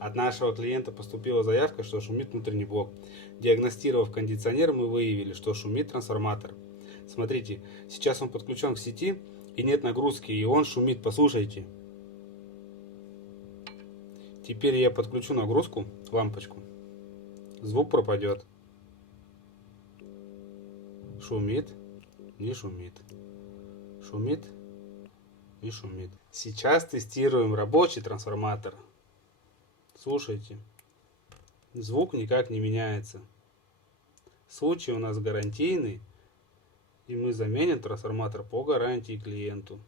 От нашего клиента поступила заявка, что шумит внутренний блок. Диагностировав кондиционер, мы выявили, что шумит трансформатор. Смотрите, сейчас он подключен к сети и нет нагрузки, и он шумит, послушайте. Теперь я подключу нагрузку, лампочку. Звук пропадет. Шумит, не шумит. Шумит, не шумит. Сейчас тестируем рабочий трансформатор. Слушайте. Звук никак не меняется. Случай у нас гарантийный. И мы заменим трансформатор по гарантии клиенту.